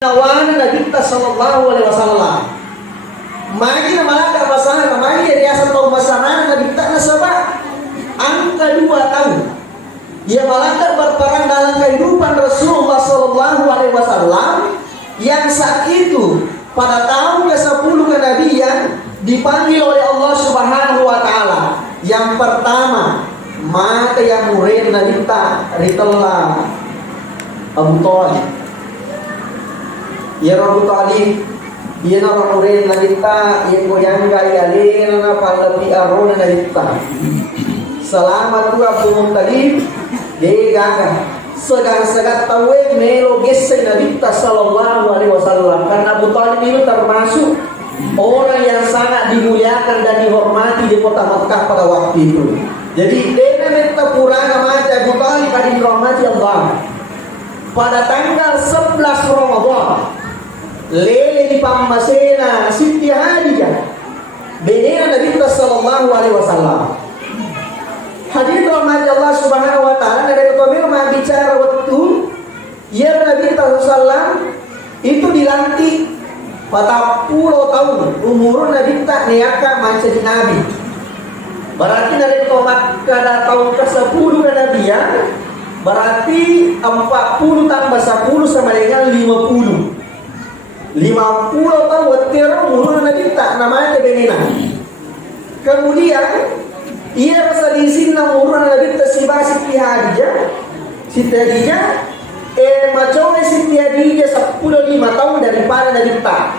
Nawana Nabi sallallahu alaihi wasallam. Magi na malaka masalah, magi dari asal tahu masalah Nabi tak nasabah. Angka 2 tahun. Ia malaka berperan dalam kehidupan Rasulullah sallallahu alaihi wasallam yang saat itu pada tahun ke-10 kenabian dipanggil oleh Allah Subhanahu wa taala. Yang pertama, mata yang murid Nabi tak ritalla Abu Thalib. Ya Abu Thalib, dia nama murid Nabita, yang goyang kali na palapi arona Nabita. Selama tu Abu Muttalib, dia gagah segan-segat tawe melo gesek Nabita sallallahu alaihi wasallam. Karena Abu Thalib itu termasuk orang yang sangat dimuliakan dan dihormati di kota Makkah pada waktu itu. Jadi dia Nabita purana mati Abu Thalib pada dirahmati Allah. Pada tanggal 11 Ramadan lele di Pammasena Siti Hadijah benera Nabi sallallahu alaihi wasallam. Hadir rahmat Allah Subhanahu wa taala dari ketomir bicara waktu ya Nabi sallallahu itu dilantik pada 10 tahun umur Nabi tak niaka macam Nabi. Berarti dari tomat kada tahun ke-10 Nabiya berarti 40 tambah 10 sama dengan 50 tahun waktu umur Nabi tak namanya benina. Kemudian ia rasa diisin umur Nabi tak Siti Hadijah. Siti Hadijah macam Siti Hadijah 15 tahun daripada Nabi tak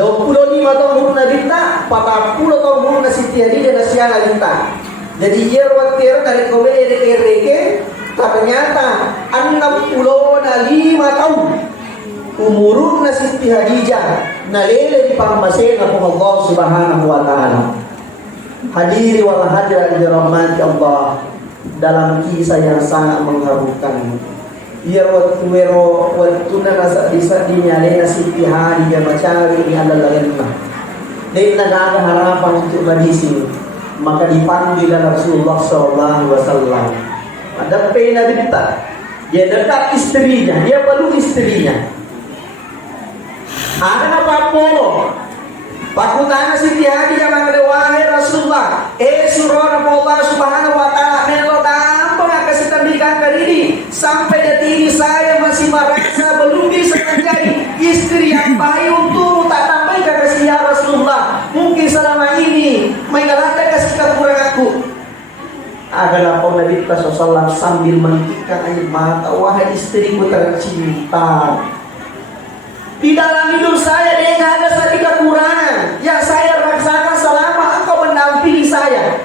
25 tahun umur Nabi tak 40 tahun umur Siti Hadijah dan Syah Nabi tak. Jadi ia waktu dari kowe reke ternyata 65 tahun umurun Siti Hadijah nalele di Pammasena Allah Subhanahu wa taala. Hadiri wal hadirin dirahmati Allah, dalam kisah yang sangat mengharukan. Ia waktu nasa dinyalena Siti Hadijah macari di adalah lembah. Dia ada harapan untuk badisi, maka dipanggil Rasulullah sallallahu alaihi wasallam. Ada pena bita, dia dekat istrinya, dia perlu istrinya. Ada apa polo? Pakutana Siti Hadijah maka wahai Rasulullah, surah Allah Subhanahu wa taala melo tanpa kasih tandikan ini sampai detik ini saya masih merasa belum bisa menjadi istri yang baik untuk tak tambahin kasih ya Rasulullah. Mungkin selama ini mengalami kasih kekurangan aku. Agar lapor Nabi sallallahu sambil menitikkan air mata, wahai istriku tercinta. Di dalam hidup saya dia ada satu kekurangan yang saya rasakan selama engkau mendampingi saya.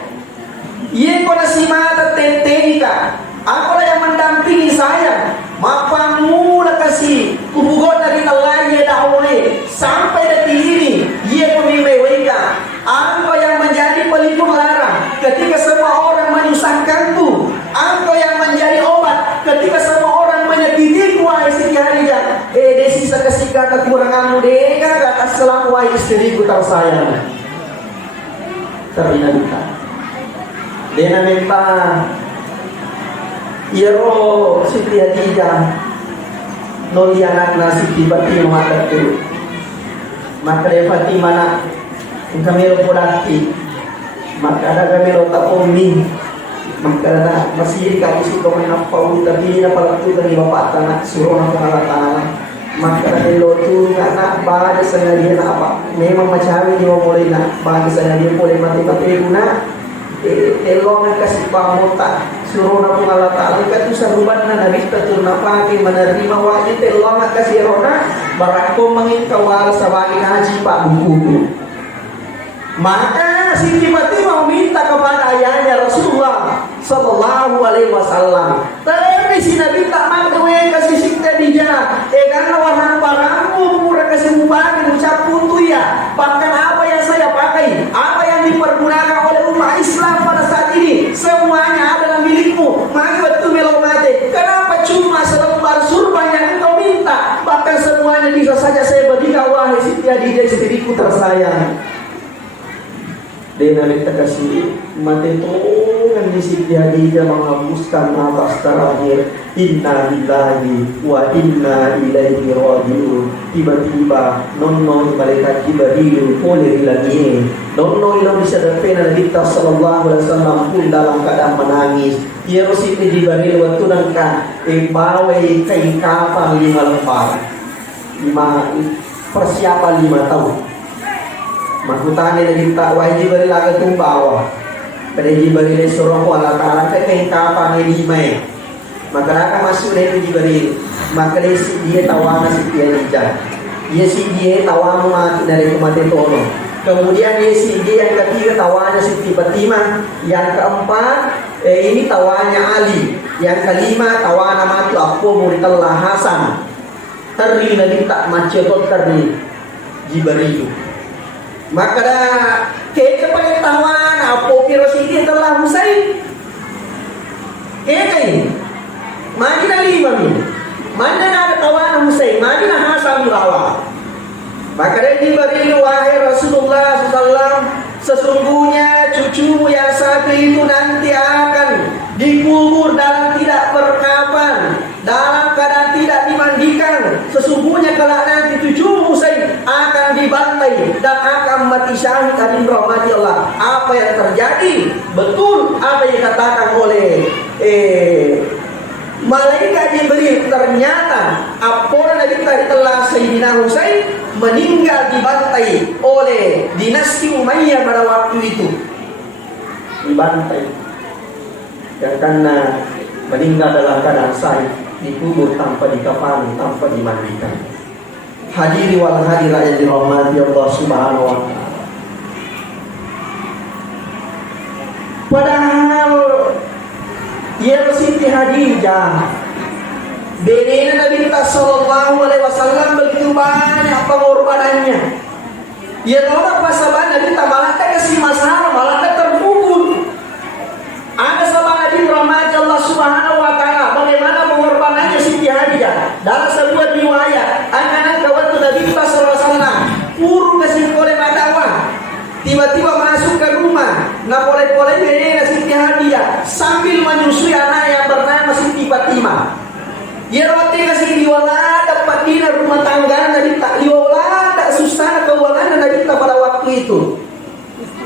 Ia kau nasi mata tetenika, engkau yang mendampingi saya. Mapamu lah kasih kubugon dari Allah ya dakwai sampai detik ini. Ia pemimeweka, engkau yang menjadi pelipur lara ketika semua orang menyusahkanku. Engkau yang menjadi obat ketika semua orang menyakitiku. Wahai Siti Hadijah, desi sekesika kekuranganmu deka kata selang wahai istriku tersayang. Ternyata dia minta iro Siti Hadijah noli anak Siti Fatimah mata tu maka dia Fatimah nak kami rodati maka ada kami rotak umi maka ada masih kami suka menapau tapi apa tu dari bapak tanah suruh Allah taala maka lo tu nak bahagia saya dia nak apa memang macam ni boleh nak bahagia saya dia boleh mati guna elong kasih pamota suruh Allah taala itu saruban na nabi tu napaki menerima wajib elong kasih rona barako mengikawal sabagi haji pak buku. Maka Siti Fatimah meminta kepada ayahnya Rasulullah sallallahu alaihi wasallam. Tapi si Nabi tak mampu kasih Siti Hadijah. Karena warna barangmu murah kasih mubani ucap puntu ya. Bahkan apa yang saya pakai, apa yang dipergunakan oleh umat Islam pada saat ini, semuanya adalah milikmu. Maka betul melomate. Kenapa cuma selembar surban yang engkau minta? Bahkan semuanya bisa saja saya berikan wahai Siti Hadijah istriku tersayang. Dia nak kasih mati tu yang di Siti Hadijah menghapuskan nafas terakhir. Inna lillahi wa inna ilaihi raji'un. Tiba-tiba nonno malaikat Jibril boleh hilangnya. Nonno ilang bisa dapena kita sallallahu alaihi wasallam pun dalam keadaan menangis. Ia rosi Jibril waktu nangka bawai kain kafan 5 lembar. 5 persiapan 5 tahun. Makutane na kita wahai Jibril agak tumbawa. Pada Jibril suruh Allah Ta'ala kain kafan 5. Maka akan masuk dari Jibril. Maka dia tawana si dia. Dia si dia tawana mati dari kematian tono. Kemudian dia si dia yang ketiga tawana si Fatimah. Yang keempat ini tawana Ali. Yang kelima tawana mati aku Muridullah Hasan. Teri nanti tak macet teri Jibril. Maka dah keke pakai tawana apa pirositi telah Husain. Keke Madinah 5 min. Mana ada tawana Husain, Madinah Hasan rawa. Maka dari Jibril wahai Rasulullah SAW, sesungguhnya cucumu yang satu itu nanti akan dikubur dalam tidak berkapan, dalam keadaan tidak dimandikan. Sesungguhnya kelak nanti cucumu Husain akan dibantai dan akan mati syahid dari rahmati Allah. Apa yang terjadi? Betul apa yang dikatakan oleh malaikat Jibril. Ternyata apabila Nabi telah Sayyidina Husain meninggal dibantai oleh dinasti Umayyah pada waktu itu. Dibantai. Dan karena meninggal dalam keadaan syahid, dikubur tanpa dikafani, tanpa dimandikan. Hadiri wal hadirat yang dirahmati Allah Subhanahu wa taala. Padahal ia Siti Khadijah benena Nabi kita sallallahu alaihi wasallam begitu banyak pengorbanannya. Ia orang pasaban Nabi kita malah kasih masalah, malah terpukul. Ada sahabat Nabi rahmat Allah Subhanahu wa taala bagaimana pengorbanannya Siti Khadijah. Dalam sebuah riwayat, anak-anak waktu Nabi kita sallallahu alaihi wasallam puru kasih oleh dakwah. Tiba-tiba masuk ke rumah, nah boleh-boleh benena Siti Khadijah sambil menyusui anak yang bernama Siti Fatimah. Dia roti kasih diwala dapat dina rumah tangga Nabi tak diwala tak susah keuangan Nabi tak pada waktu itu.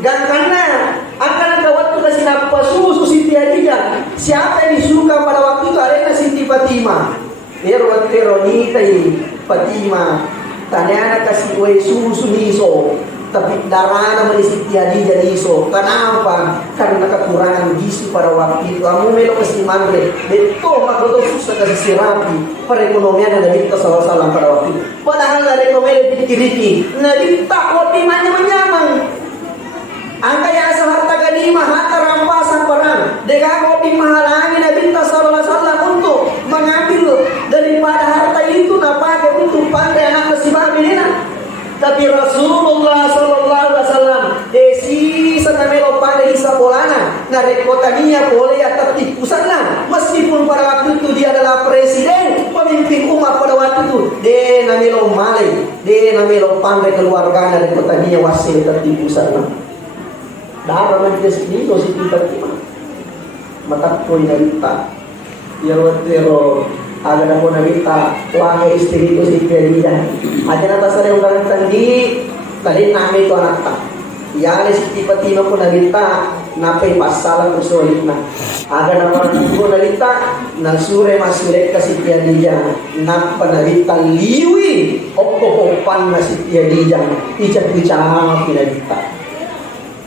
Dan karena akan ada waktu kasih nafas susu Siti Khadijah, siapa yang disuka pada waktu itu adalah Siti Fatimah. Dia roti roni kai Fatimah, tanya anak kasih kue susu niso. Tapi darah nama Siti Khadijah iso. Kenapa? Karena kekurangan gizi pada waktu itu. Kamu melo mesti mangle. Betul mak betul susah kasih sirapi. Perekonomian Nabi kita SAW pada waktu itu. Padahal Nabi komedi dikiriki. Nabi tak roti mana menyamang. Angka yang seharta ganimah, harta rampasan perang. Dengan roti mahalangi Nabi kita SAW untuk mengambil daripada harta itu. Napakai untuk pandai anak musibah ini. Tapi Rasulullah sallallahu alaihi wasallam desi sanamelo pada isa bolana na rekotania boleh atau tipusan lah. Meskipun pada waktu itu dia adalah presiden, pemimpin umat pada waktu itu, de namelo male, de namelo pandai keluarga na rekotania wasil tertipusan lah. Darah nanti sini dosi tiba-tiba mata koi narita ya rotero agar aku nabita wahai istri itu Siti Khadijah aja nata sare ulang tadi tadi nama itu anak tak ya le Siti Fatimah pun nabita nape pasalan usulina agar nama itu nabita nasure masure ke Siti Khadijah napa nabita liwi opan na Siti Khadijah ijak bicara nabita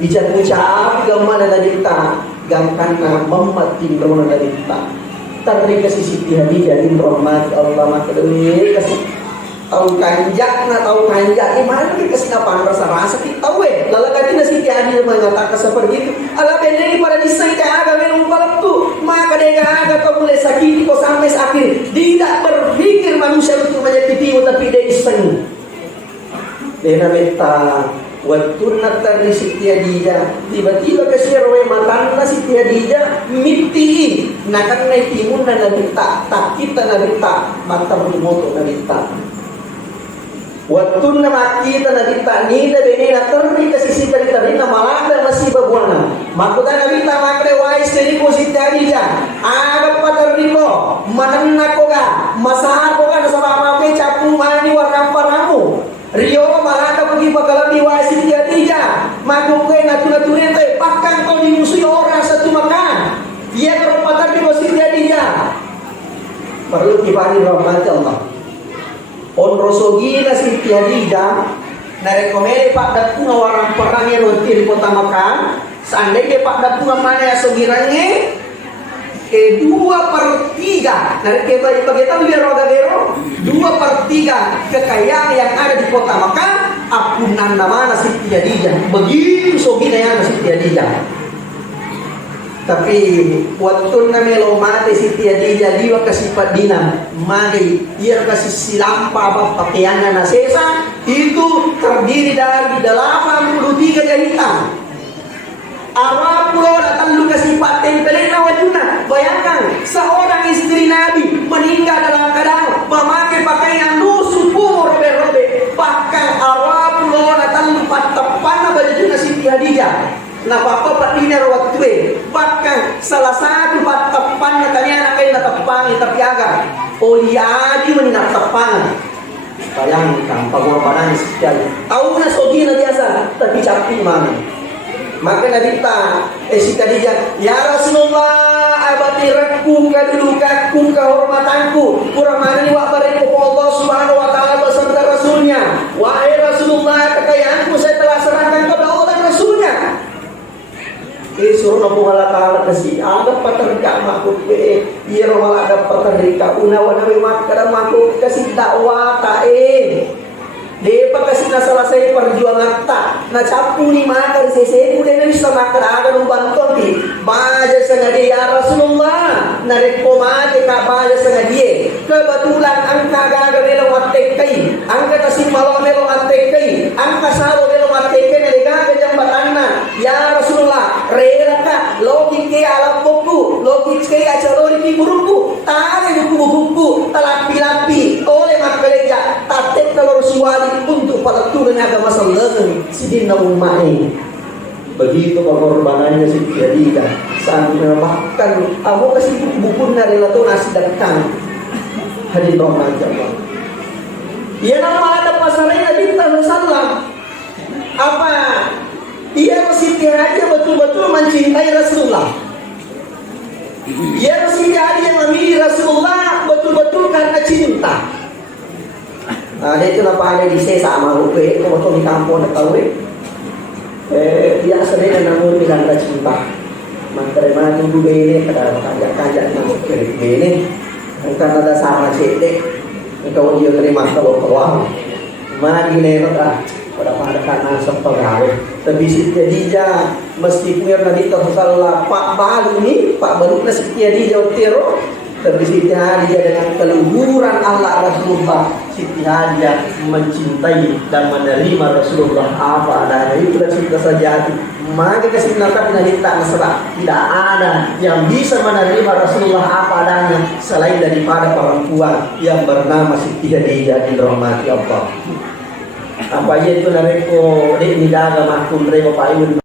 ijak bicara gamana nabita gangkana memati rona nabita tadi kasih Siti Khadijah in rahmat Allah maka demi kasih tahu kanjak na tahu kanjak di mana kita kasih apa rasa kita tahu lalu tadi Siti Khadijah mengatakan seperti itu ala beneni pada disai aga menung palap tu maka dia aga kau mulai sakit kau sampai akhir tidak berpikir manusia untuk menyakitimu tapi dia iseng dia minta waktu natar di Siti Khadijah tiba-tiba kasih roe matanda Siti Khadijah miti nakan naik timun dan nabita tak kita nabita mata bermoto nabita Waktu nama kita nanti tak nida benena terbi ke sisi tadi nama lada masih babuana. Makutan nabi tak makre wais dari posisi tadi ja. Ada pateriko mananna koga masahar koga nasaba mape capu mani warna paramu. Rio malaka pergi bakalan wais tadi ja. Makuke natu-natu nete pakan kau dimusuhi orang satu makan. Dia kalau pater di posisi tadi ja. Perlu dipahami rahmat Allah. On rosogina si tiadida na rekomende Pak Dapuna warang perangnya roti di kota Makkah. Seandainya Pak Dapuna mana sogiranya 2/3 dari kebagian biar roda gero 2/3 kekayaan yang ada di kota Makkah apunan nama si tiadida. Begitu sogina yang si tiadida. Tapi waktu namelo mati si tiadija liwa kasih padina magi ia kasih silampa pakaiannya nasesa itu terdiri dari 83 jahitan. Arab pulau datang lu kasih paten pelena wajuna. Bayangkan seorang istri Nabi meninggal dalam keadaan memakai pakaian lusuh kumur robe-robe. Bahkan Arab pulau datang lu patapana baju si tiadija. Nah bapak pak dinar waktu bahkan salah satu tepan katanya anak kain tepan tapi agak oliadi menina tepan bayangkan pengorbanan sekian tahu na sogina biasa tapi capi mana maka Nabi ta si Khadijah ya Rasulullah abati rakku kadudukanku kehormatanku kurang mana ni wak bariku Allah subhanahu wa ta'ala beserta Rasulnya wahai Rasulullah kekayaanku saya telah serahkan kepada Allah dan Rasulnya. Suruh nabu Allah Ta'ala kasih ada paterika makhluk iya romal ada paterika unawan nabi makadam makhluk kasih dakwah tae depa kasih nasalah saya perjuangan tak na capu ni makar sese udah nabi sama makar ada membantu di baja sengaja ya Rasulullah na rekomate ka baja sengaja kebetulan angka gagal melo matekai angka kasih malam melo matekai angka saro melo matekai nega jambatanna ya Rasulullah relaka logik ke alam buku logik ke acara di buruku tare buku talapi-lapi oleh makaleja tatek kalau suwali untuk pada turunnya agama sallallahu sidina ummai begitu pengorbanannya si Khadijah sampai bahkan aku kasih buku narelato nasidakkan hadis Muhammad Allah ya nama ada pasarnya Nabi sallallahu apa dia Siti Khadijah betul-betul mencintai Rasulullah. Dia Siti Khadijah memilih Rasulullah betul-betul karena cinta. Nah, itu apa ada di sesa sama rupe, kalau di kampung tahu dia sering namun karena cinta. Maka mana tunggu bene pada kajak-kajak nak kirim bene. Karena ada sama cedek, kalau dia terima kalau mana gini pada karena sepegawai tapi si Khadijah meskipun yang Nabi Sallallahu Pak Balu ini Pak Balu si Khadijah utero tapi si Khadijah dengan keluhuran Allah Rasulullah si Khadijah mencintai dan menerima Rasulullah apa adanya itu dan sudah sejati maka kesimpulan Nabi tak masalah tidak ada yang bisa menerima Rasulullah apa adanya selain daripada perempuan yang bernama Siti Khadijah dirahmati Allah. Apa aja itu nareko di daga makum rebo payun